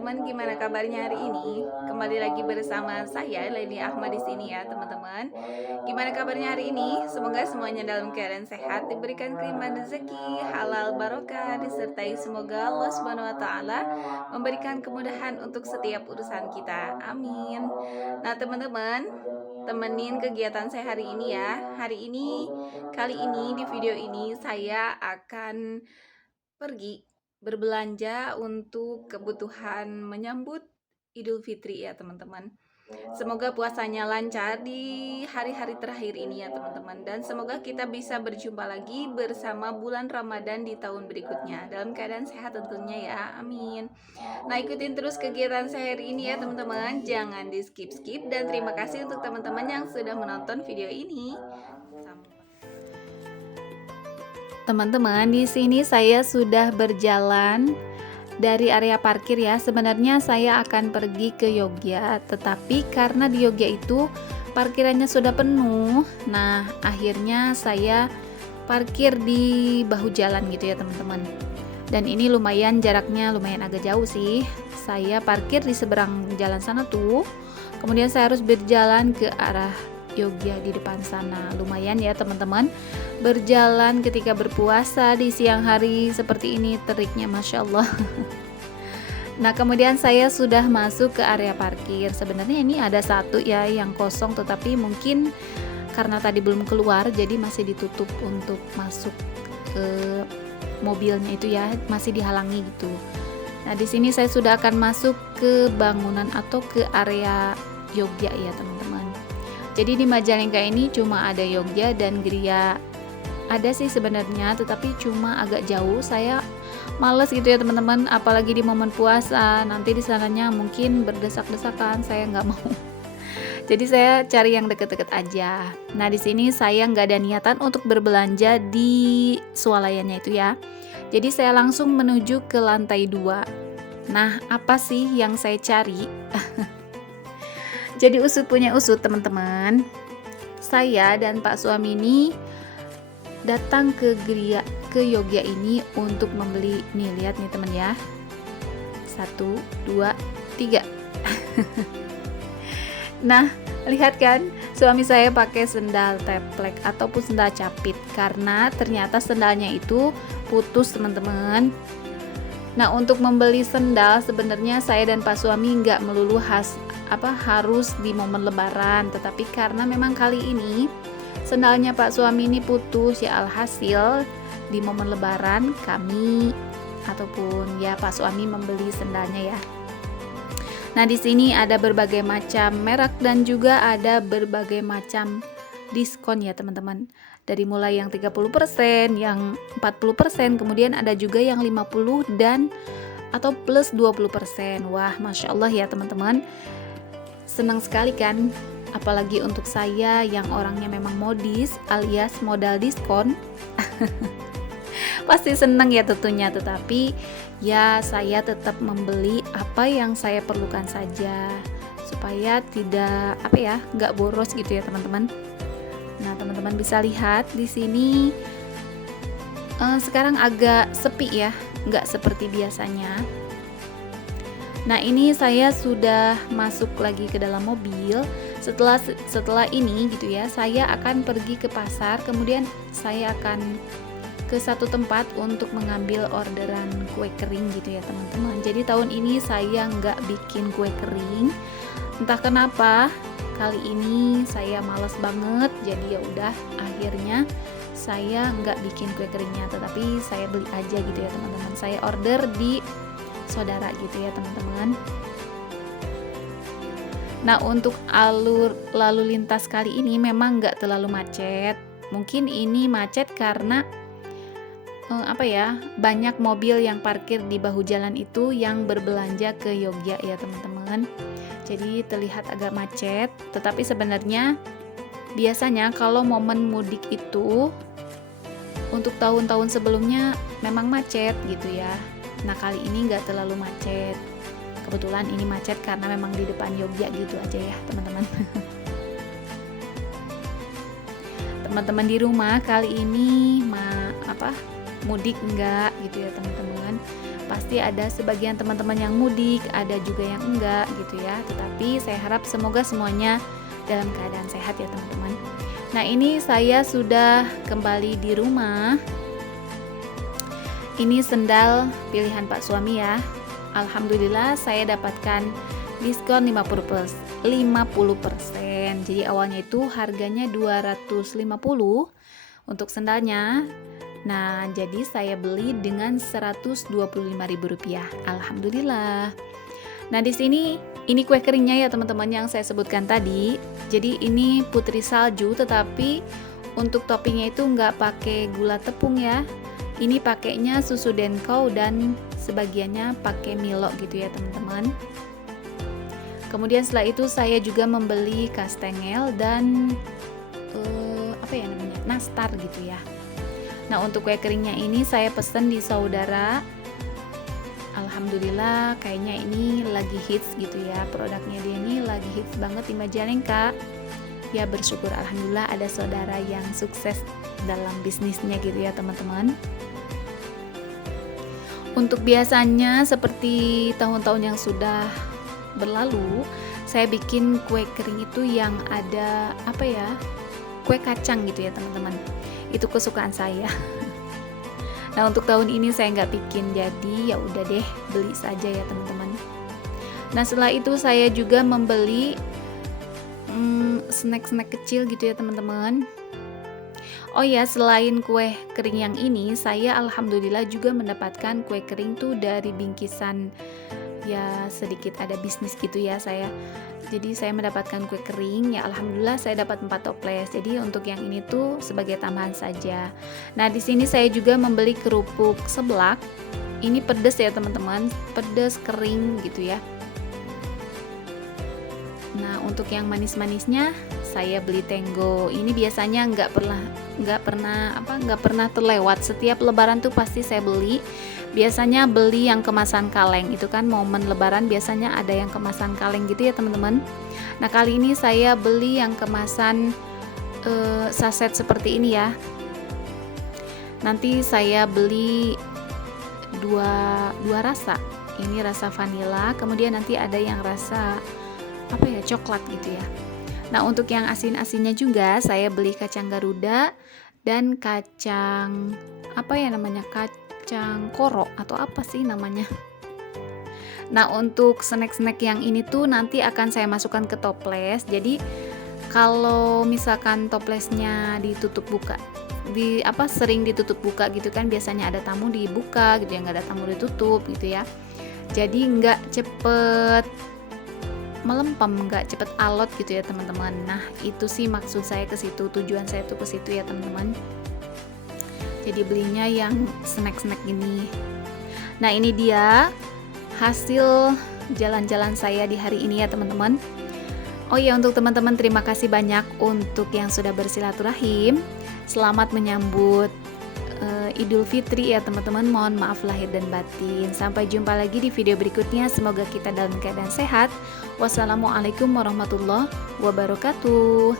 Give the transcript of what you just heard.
teman-teman, gimana kabarnya hari ini? Kembali lagi bersama saya Leni Ahmad di sini ya, teman-teman. Gimana kabarnya hari ini? Semoga semuanya dalam keadaan sehat, diberikan kelimpahan rezeki, halal barokah, disertai semoga Allah Subhanahu wa taala memberikan kemudahan untuk setiap urusan kita. Amin. Nah, teman-teman, temenin kegiatan saya hari ini ya. Kali ini di video ini saya akan pergi berbelanja untuk kebutuhan menyambut Idul Fitri ya teman-teman. Semoga puasanya lancar di hari-hari terakhir ini ya teman-teman. Dan semoga kita bisa berjumpa lagi bersama bulan Ramadan di tahun berikutnya dalam keadaan sehat tentunya ya, amin. Nah, ikutin terus kegiatan saya hari ini ya teman-teman. Jangan di skip-skip, dan terima kasih untuk teman-teman yang sudah menonton video ini. Teman-teman, di sini saya sudah berjalan dari area parkir ya. Sebenarnya saya akan pergi ke Yogya, tetapi karena di Yogya itu parkirannya sudah penuh. Nah, akhirnya saya parkir di bahu jalan gitu ya, teman-teman. Dan ini lumayan jaraknya lumayan agak jauh sih. Saya parkir di seberang jalan sana tuh. Kemudian saya harus berjalan ke arah Yogya di depan sana. Lumayan ya teman-teman, berjalan ketika berpuasa di siang hari seperti ini, teriknya Masya Allah. Nah, kemudian saya sudah masuk ke area parkir. Sebenarnya ini ada satu ya yang kosong, tetapi mungkin karena tadi belum keluar jadi masih ditutup untuk masuk ke mobilnya itu ya, masih dihalangi gitu. Nah, di sini saya sudah akan masuk ke bangunan atau ke area Yogya ya teman-teman. Jadi di Majalengka ini cuma ada Yogya dan Gria. Ada sih sebenarnya, tetapi cuma agak jauh. Saya males gitu ya teman-teman, apalagi di momen puasa. Nanti di sananya mungkin berdesak-desakan, saya nggak mau. Jadi saya cari yang deket-deket aja. Nah, di sini saya nggak ada niatan untuk berbelanja di swalayannya itu ya. Jadi saya langsung menuju ke lantai 2. Nah, apa sih yang saya cari? Jadi usut punya usut teman-teman. Saya dan Pak suami ini datang ke Yogya ini untuk membeli, nih lihat nih teman ya. 1, 2, 3. Nah, lihat kan, suami saya pakai sendal teplek ataupun sendal capit karena ternyata sendalnya itu putus teman-teman. Nah, untuk membeli sendal sebenarnya saya dan Pak suami nggak melulu harus di momen lebaran, tetapi karena memang kali ini sendalnya Pak suami ini putus ya, alhasil di momen lebaran kami ataupun ya Pak suami membeli sendalnya ya. Nah, di sini ada berbagai macam merek dan juga ada berbagai macam diskon ya teman-teman. Dari mulai yang 30%, yang 40%, kemudian ada juga yang 50 dan atau plus 20%. Wah, Masya Allah ya teman-teman. Senang sekali kan? Apalagi untuk saya yang orangnya memang modis alias modal diskon. Pasti senang ya tentunya, tetapi ya saya tetap membeli apa yang saya perlukan saja supaya tidak nggak boros gitu ya teman-teman. Nah, teman-teman bisa lihat di sini sekarang agak sepi ya, nggak seperti biasanya. Nah, ini saya sudah masuk lagi ke dalam mobil. Setelah ini gitu ya, saya akan pergi ke pasar, kemudian saya akan ke satu tempat untuk mengambil orderan kue kering gitu ya teman-teman. Jadi tahun ini saya nggak bikin kue kering, entah kenapa kali ini saya malas banget. Jadi ya udah, akhirnya saya nggak bikin kue keringnya, tetapi saya beli aja gitu ya teman-teman. Saya order di saudara gitu ya teman-teman. Nah, untuk alur lalu lintas kali ini memang nggak terlalu macet. Mungkin ini macet karena banyak mobil yang parkir di bahu jalan itu yang berbelanja ke Yogya ya teman-teman. Jadi terlihat agak macet, tetapi sebenarnya biasanya kalau momen mudik itu untuk tahun-tahun sebelumnya memang macet gitu ya. Nah, kali ini nggak terlalu macet. Kebetulan ini macet karena memang di depan Yogya gitu aja ya teman-teman. Teman-teman di rumah kali ini mudik enggak gitu ya teman-teman. Pasti ada sebagian teman-teman yang mudik, ada juga yang enggak gitu ya. Tetapi saya harap semoga semuanya dalam keadaan sehat ya teman-teman. Nah, ini saya sudah kembali di rumah. Ini sendal pilihan Pak suami ya. Alhamdulillah saya dapatkan diskon 50%. Jadi awalnya itu harganya 250 untuk sendalnya. Nah, jadi saya beli dengan Rp125.000. Alhamdulillah. Nah, di sini ini kue keringnya ya teman-teman yang saya sebutkan tadi. Jadi ini putri salju, tetapi untuk toppingnya itu nggak pakai gula tepung ya. Ini pakainya susu Denko dan sebagiannya pakai Milo gitu ya teman-teman. Kemudian setelah itu saya juga membeli kastengel dan nastar gitu ya. Nah, untuk kue keringnya ini saya pesen di Saudara. Alhamdulillah kayaknya ini lagi hits gitu ya. Produknya dia ini lagi hits banget di Majalengka. Ya bersyukur alhamdulillah ada saudara yang sukses dalam bisnisnya gitu ya teman-teman. Untuk biasanya seperti tahun-tahun yang sudah berlalu, saya bikin kue kering itu yang ada kue kacang gitu ya teman-teman. Itu kesukaan saya. Nah, untuk tahun ini saya nggak bikin, jadi ya udah deh beli saja ya teman-teman. Nah, setelah itu saya juga membeli snack-snack kecil gitu ya teman-teman. Oh ya, selain kue kering yang ini, saya alhamdulillah juga mendapatkan kue kering tuh dari bingkisan, ya sedikit ada bisnis gitu ya saya. Jadi saya mendapatkan kue kering, ya alhamdulillah saya dapat 4 toples. Jadi untuk yang ini tuh sebagai tambahan saja. Nah, di sini saya juga membeli kerupuk seblak. Ini pedes ya teman-teman, pedes kering gitu ya. Nah, untuk yang manis-manisnya saya beli Tenggo. Ini biasanya nggak pernah terlewat. Setiap lebaran tuh pasti saya beli. Biasanya beli yang kemasan kaleng, itu kan momen lebaran biasanya ada yang kemasan kaleng gitu ya teman-teman. Nah, kali ini saya beli yang kemasan saset seperti ini ya. Nanti saya beli dua rasa. Ini rasa vanila, kemudian nanti ada yang rasa coklat gitu ya. Nah, untuk yang asin-asinnya juga saya beli kacang Garuda dan kacang kacang koro atau apa sih namanya. Nah, untuk snack-snack yang ini tuh nanti akan saya masukkan ke toples. Jadi kalau misalkan toplesnya ditutup buka, sering ditutup buka gitu kan, biasanya ada tamu dibuka gitu ya, nggak ada tamu ditutup gitu ya. Jadi nggak cepet melempem, nggak cepet alot gitu ya teman-teman. Nah, itu sih maksud saya ke situ, tujuan saya tuh ke situ ya teman-teman. Jadi belinya yang snack-snack ini. Nah, ini dia hasil jalan-jalan saya di hari ini ya teman-teman. Oh ya, untuk teman-teman terima kasih banyak untuk yang sudah bersilaturahim. Selamat menyambut Idul Fitri ya teman-teman. Mohon maaf lahir dan batin. Sampai jumpa lagi di video berikutnya. Semoga kita dalam keadaan sehat. Wassalamualaikum warahmatullahi wabarakatuh.